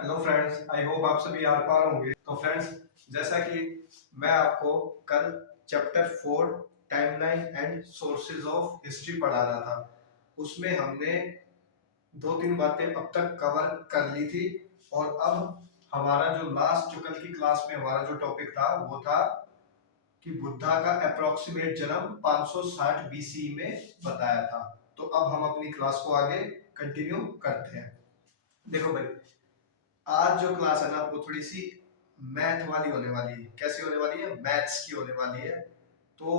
Hello friends, I hope आप सभी are पार होंगे। तो फ्रेंड्स, जैसा कि मैं आपको कल chapter 4 timeline and sources of history पढ़ा रहा था, उसमें हमने दो तीन बातें अब तक कवर कर ली थी। और अब हमारा जो लास्ट जो कल की क्लास में हमारा जो टॉपिक था वो था कि बुद्धा का अप्रोक्सीमेट जन्म 560 बीसी में बताया था। तो अब हम अपनी क्लास को आगे कंटिन्यू करते हैं। देखो भाई, आज जो क्लास है ना वो थोड़ी सी मैथ वाली होने वाली है। कैसी होने वाली है? मैथ्स की होने वाली है। तो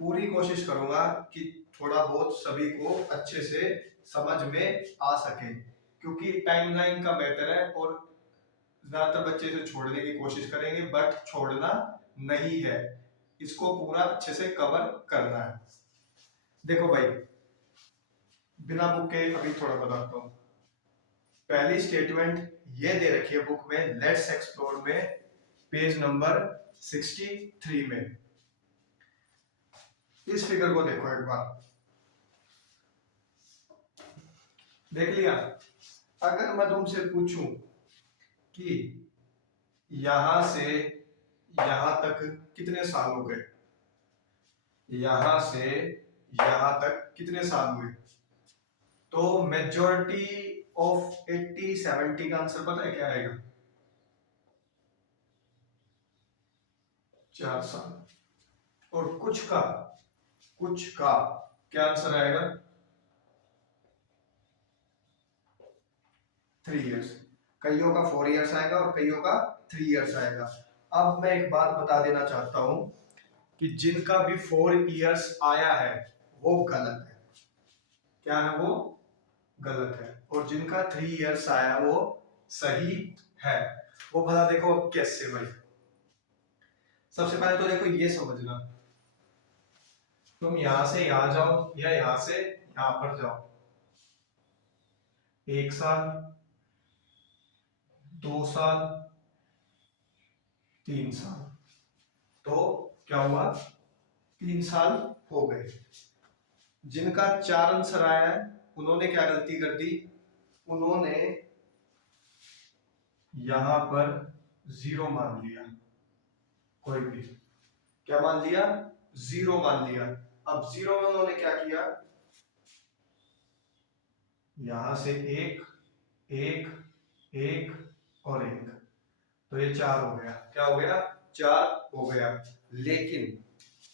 पूरी कोशिश करूंगा कि थोड़ा बहुत सभी को अच्छे से समझ में आ सके, क्योंकि टाइमलाइन का मैटर है और ज्यादातर बच्चे इसे छोड़ने की कोशिश करेंगे, बट छोड़ना नहीं है, इसको पूरा अच्छे से कवर करना है। देखो भाई, बिना बुक के अभी थोड़ा बताता हूँ। पहली स्टेटमेंट ये दे रखी है बुक में, लेट्स एक्सप्लोर में, पेज नंबर 63 में। इस फिगर को देखो एक बार, देख लिया? अगर मैं तुमसे पूछूं कि यहां से यहां तक कितने साल हो गए, यहां से यहां तक कितने साल हुए, तो मेजॉरिटी ऑफ 80 70 का आंसर पता है क्या आएगा? 4 साल। और कुछ का क्या आंसर आएगा? 3 इयर्स। कईयों का 4 इयर्स आएगा और कईयों का 3 इयर्स आएगा। अब मैं एक बात बता देना चाहता हूं कि जिनका भी 4 इयर्स आया है वो गलत है। क्या है वो? गलत है। और जिनका 3 इयर्स आया वो सही है। वो भला देखो अब कैसे भाई। सबसे पहले तो देखो ये समझना, तुम यहां से यहां जाओ या यहां से यहां पर जाओ, 1 साल, 2 साल, 3 साल, तो क्या हुआ? 3 साल हो गए। जिनका 4 आंसर आया है उन्होंने क्या गलती कर दी? उन्होंने यहां पर 0 मान लिया। कोई भी क्या मान लिया? 0 मान लिया। अब 0 में उन्होंने क्या किया? यहां से एक, एक, एक और एक, तो ये 4 हो गया। क्या हो गया? 4 हो गया। लेकिन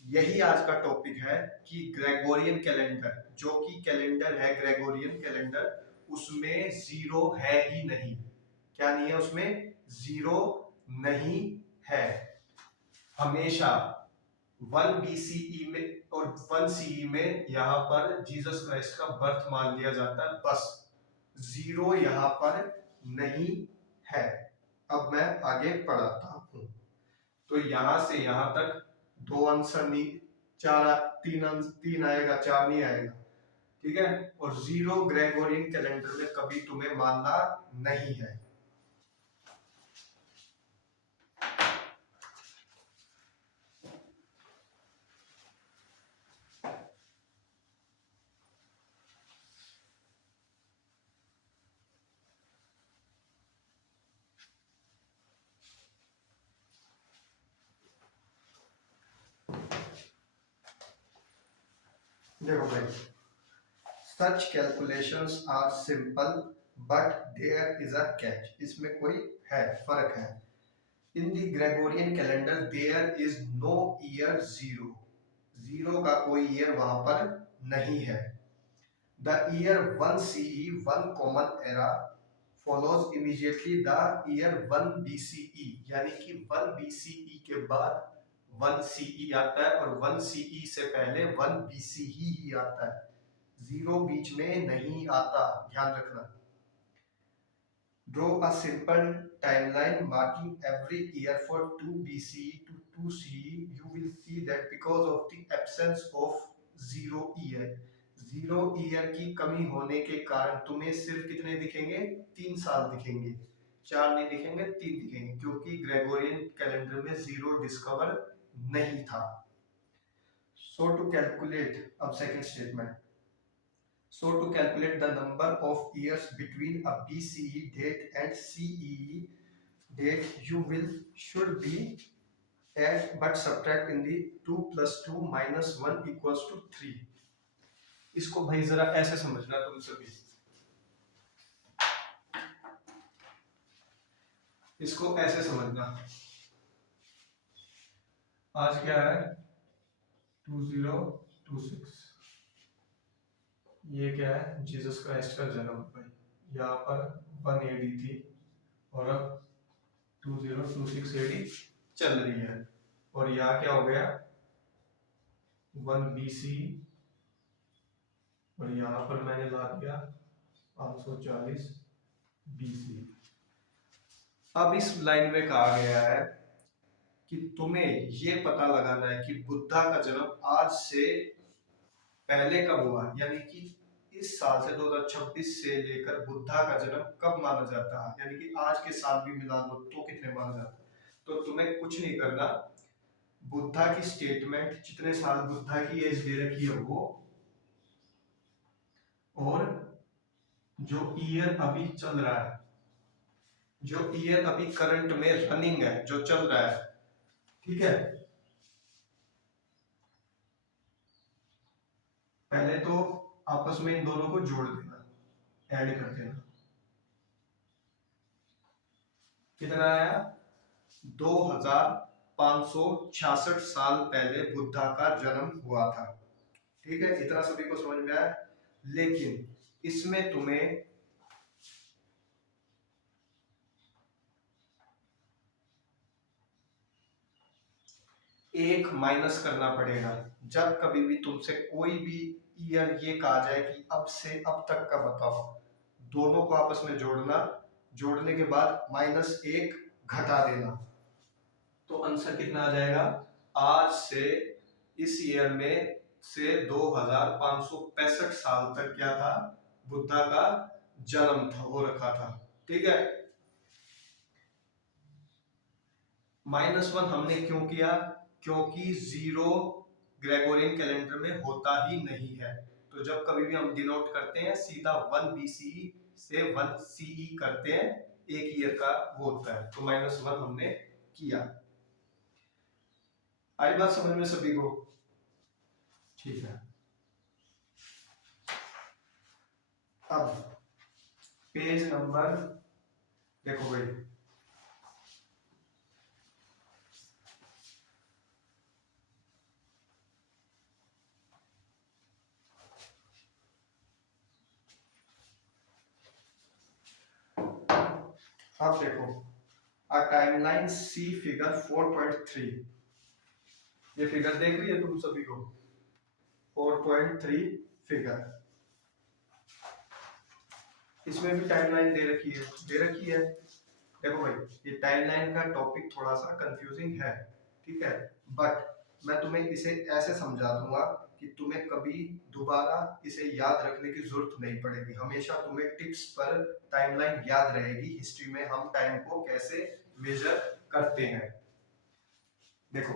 यही आज का टॉपिक है कि ग्रेगोरियन कैलेंडर, जो कि कैलेंडर है ग्रेगोरियन कैलेंडर, उसमें 0 है ही नहीं। क्या नहीं है उसमें? 0 नहीं है। हमेशा 1 बीसीई में और 1 सीई में यहां पर जीसस क्राइस्ट का बर्थ मान लिया जाता है, बस। 0 यहां पर नहीं है। अब मैं आगे पढ़ाता हूं। तो यहां से यहां तक 2 आंसर नहीं, 4, 3 आएगा, 4 नहीं आएगा। ठीक है? और 0 ग्रेगोरियन कैलेंडर में कभी तुम्हें मानना नहीं है। देखो भाई, such calculations are simple but there is a catch. इसमें कोई है, फर्क है। In the Gregorian calendar there is no year 0। 0 का कोई ईयर वहां पर नहीं है। The year 1 CE, 1 common era, follows immediately the year 1 BCE, यानी कि 1 BCE के बाद 1 CE आता है और 1 CE से पहले 1 BCE ही आता है। 0 बीच में नहीं आता, ध्यान रखना। Draw a simple timeline marking every year for 2 BCE to 2 CE. You will see that because of the absence of 0 year, 0 year की कमी होने के कारण तुम्हें सिर्फ कितने दिखेंगे? 3 साल दिखेंगे। 4 नहीं दिखेंगे, 3 दिखेंगे, क्योंकि ग्रेगोरियन कैलेंडर में 0 डिस्कवर नहीं था। सो टू कैलकुलेट, अब second statement, So to calculate the number of years between a BCE date and CEE date, you will should be add but subtract in the 2 plus 2 minus 1 equals to 3. इसको भाई जरा ऐसे समझना तुम सभी, इसको ऐसे समझना। आज क्या है 2026, ये क्या है जीसस क्राइस्ट का जन्म भाई, यहाँ पर 1 AD थी और अब 2026 AD चल रही है, और यहाँ क्या हो गया 1 BC, और यहाँ पर मैंने ला दिया 540 BC। अब इस लाइन में कहा गया है कि तुम्हें ये पता लगाना है कि बुद्धा का जन्म आज से पहले कब हुआ, यानी कि इस साल से 2026 से लेकर बुद्धा का जन्म कब माना जाता है, यानी कि आज के साल भी मिला दो तो कितने माना जाता है। तो तुम्हें कुछ नहीं करना, बुद्धा की स्टेटमेंट जितने साल बुद्धा की एज दे रखी है वो, और जो ईयर अभी चल रहा है, जो ईयर अभी करंट में रनिंग है, जो चल रहा है, ठीक है। पहले तो आपस में इन दोनों को जोड़ देना, ऐड कर देना, कितना आया 2566 साल पहले बुद्धा का जन्म हुआ था, ठीक है। इतना सभी को समझ में आया। लेकिन इसमें तुम्हें एक माइनस करना पड़ेगा। जब कभी भी तुमसे कोई भी ईयर ये कहा जाए कि अब से अब तक का बताओ, दोनों को आपस में जोड़ना, जोड़ने के बाद माइनस एक घटा देना, तो आंसर कितना आ जाएगा, आज से इस ईयर में से 2565 साल तक क्या था, बुद्धा का जन्म था, हो रखा था, ठीक है। -1 हमने क्यों किया, क्योंकि जीरो ग्रेगोरियन कैलेंडर में होता ही नहीं है। तो जब कभी भी हम डिनोट करते हैं सीधा 1 BCE से 1 CE करते हैं, एक ईयर का वो होता है, तो -1 हमने किया। आई बात समझ में सभी को, ठीक है। अब पेज नंबर देखो भाई, अब देखो a timeline C फिगर 4.3, ये फिगर देख रही है तुम सभी को, 4.3 फिगर, इसमें भी टाइमलाइन दे रखी है, दे रखी है। देखो भाई, ये टाइमलाइन का टॉपिक थोड़ा सा कंफ्यूजिंग है, ठीक है, बट मैं तुम्हें इसे ऐसे समझा दूंगा कि तुम्हें कभी दोबारा इसे याद रखने की जरूरत नहीं पड़ेगी, हमेशा तुम्हें टिप्स पर टाइमलाइन याद रहेगी, हिस्ट्री में हम टाइम को कैसे मेजर करते हैं। देखो,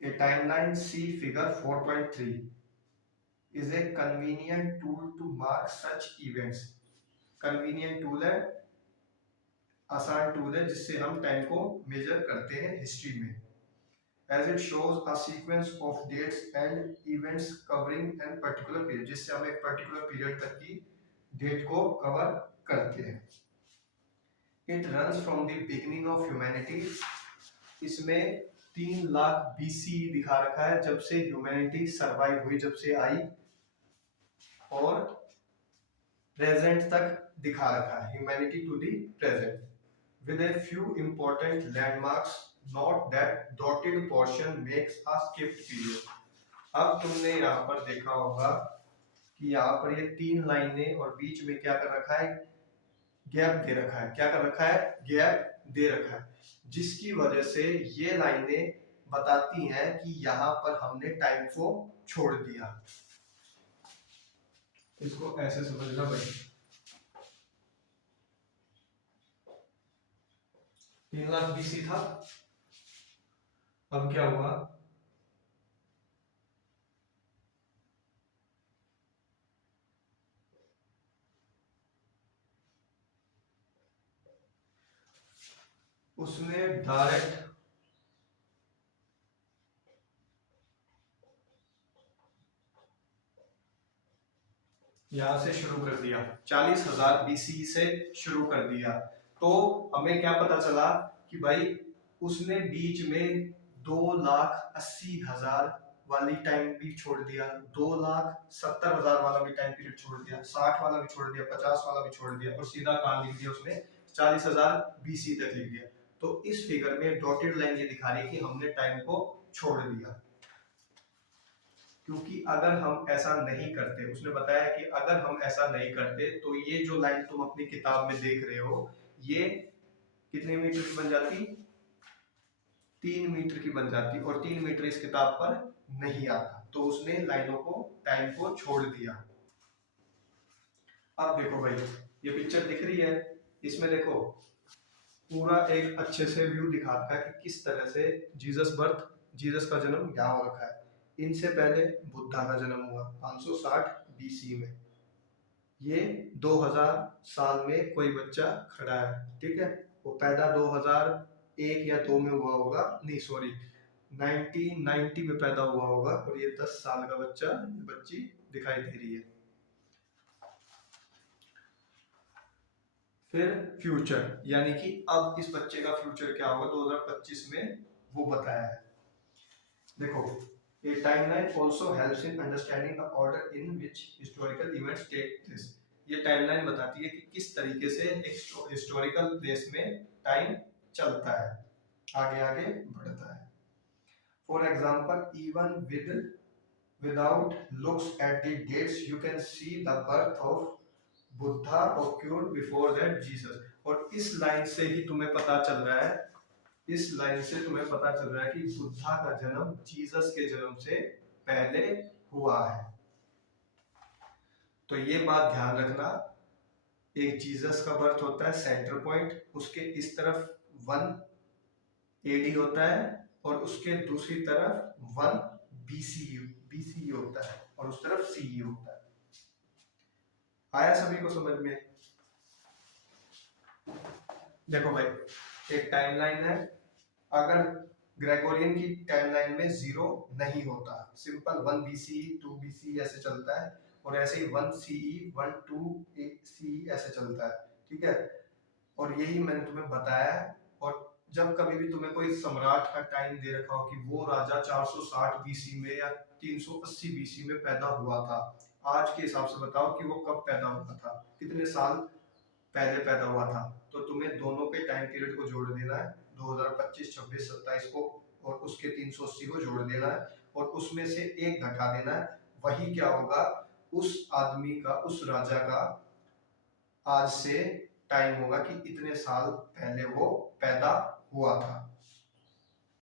ये timeline see figure 4.3 is a convenient tool to mark such events। Convenient tool है, आसान टूल है, जिससे हम टाइम को मेजर करते हैं हिस्ट्री में। As it shows a sequence of dates and events covering an particular period, जिससे हम एक पर्टिकुलर पीरियड तक की डेट को कवर करते हैं। It runs from the beginning of humanity, इसमें 3 लाख BC दिखा रखा है, जब से ह्यूमैनिटी सरवाइव हुई, जब से आई, और प्रेजेंट तक दिखा रखा है, humanity to the present, with a few important landmarks, note that dotted portion makes a skipped period। अब तुमने यहाँ पर देखा होगा कि यहाँ पर ये 3 लाइनें और बीच में क्या कर रखा है, गैप दे रखा है, क्या कर रखा है, गैप दे रखा है, जिसकी वजह से ये लाइनें बताती हैं कि यहाँ पर हमने टाइम को छोड़ दिया। इसको ऐसे समझना भाई, 3 लाख BC था, अब क्या हुआ, उसने डायरेक्ट यहां से शुरू कर दिया, 40,000 बीसी से शुरू कर दिया। तो हमें क्या पता चला कि भाई उसने बीच में 2,80,000 वाली टाइम भी छोड़ दिया, 2,70,000 वाला भी टाइम पीरियड छोड़ दिया, 60 वाला भी छोड़ दिया, 50 वाला भी छोड़ दिया, और सीधा कहां लिख दिया उसने 40,000 बीसी तक लिख दिया। तो इस फिगर में डॉटेड लाइन ये दिखा रही है कि हमने टाइम को छोड़ दिया। क्योंकि अगर हम ऐसा नहीं करते, उसने बताया कि अगर हम ऐसा नहीं करते तो ये जो लाइन तुम अपनी किताब में देख रहे हो, ये कितने मीटर की बन जाती, 3 मीटर की बन जाती, और 3 मीटर इस किताब पर नहीं आता। तो उसने लाइनों को, टाइम को छोड़ दिया। अब देखो भाई, ये पिक्चर दिख रही है, इसमें देखो पूरा एक अच्छे से व्यू दिखा रखा है कि किस तरह से जीसस बर्थ, जीसस का जन्म यहाँ हो रखा है। इनसे पहले बुद्धा का जन्म हुआ 560 बीसी में। ये 2000 साल में कोई बच्चा खड़ा है, ठीक है, वो पैदा 2001 या 2 में हुआ होगा, नहीं सॉरी 1990 में पैदा हुआ होगा, और ये 10 साल का बच्चा, बच्ची दिखाई दे रही है। फिर फ्यूचर, यानी कि अब इस बच्चे का फ्यूचर क्या होगा 2025 में, वो बताया है। देखो, a timeline also helps in understanding the order in which historical events take place। ये टाइमलाइन बताती है कि किस तरीके से एक हिस्टोरिकल प्लेस में टाइम चलता है, आगे आगे बढ़ता है। For example, even without looks at the dates you can see the birth of Buddha occurred before that Jesus। और इस लाइन से ही तुम्हें पता चल रहा है, इस लाइन से तुम्हें पता चल रहा है कि बुद्धा का जन्म जीसस के जन्म से पहले हुआ है। तो ये बात ध्यान रखना, एक जीसस का बर्थ होता है सेंटर पॉइंट, उसके इस तरफ 1 एडी होता है, और उसके दूसरी तरफ 1 बीसी होता है, और उस तरफ सीई होता है। आया सभी को समझ में? देखो भाई, एक टाइमलाइन है, अगर ग्रेगोरियन की टाइमलाइन में 0 नहीं होता, सिंपल 1 बीसी 2 बीसी ऐसे चलता है, और ऐसे ही 1 सीई 1 2 सी ऐसे चलता है, ठीक है। और यही मैंने तुम्हें बताया है। और जब कभी भी तुम्हें कोई सम्राट का टाइम दे रखा हो कि वो राजा 460 बीसी में या 380 बीसी में पैदा हुआ था, आज के हिसाब से बताओ कि वो कब पैदा हुआ था, कितने साल पहले पैदा हुआ था। तो तुम्हें दोनों के टाइम पीरियड को जोड़ देना है, 2025, 26, 27 को, और उसके 380 को जोड़ देना है, और उसमें से एक घटा देना है। वही क्या होगा, उस आदमी का, उस राजा का आज से टाइम होगा कि इतने साल पहले वो पैदा हुआ था।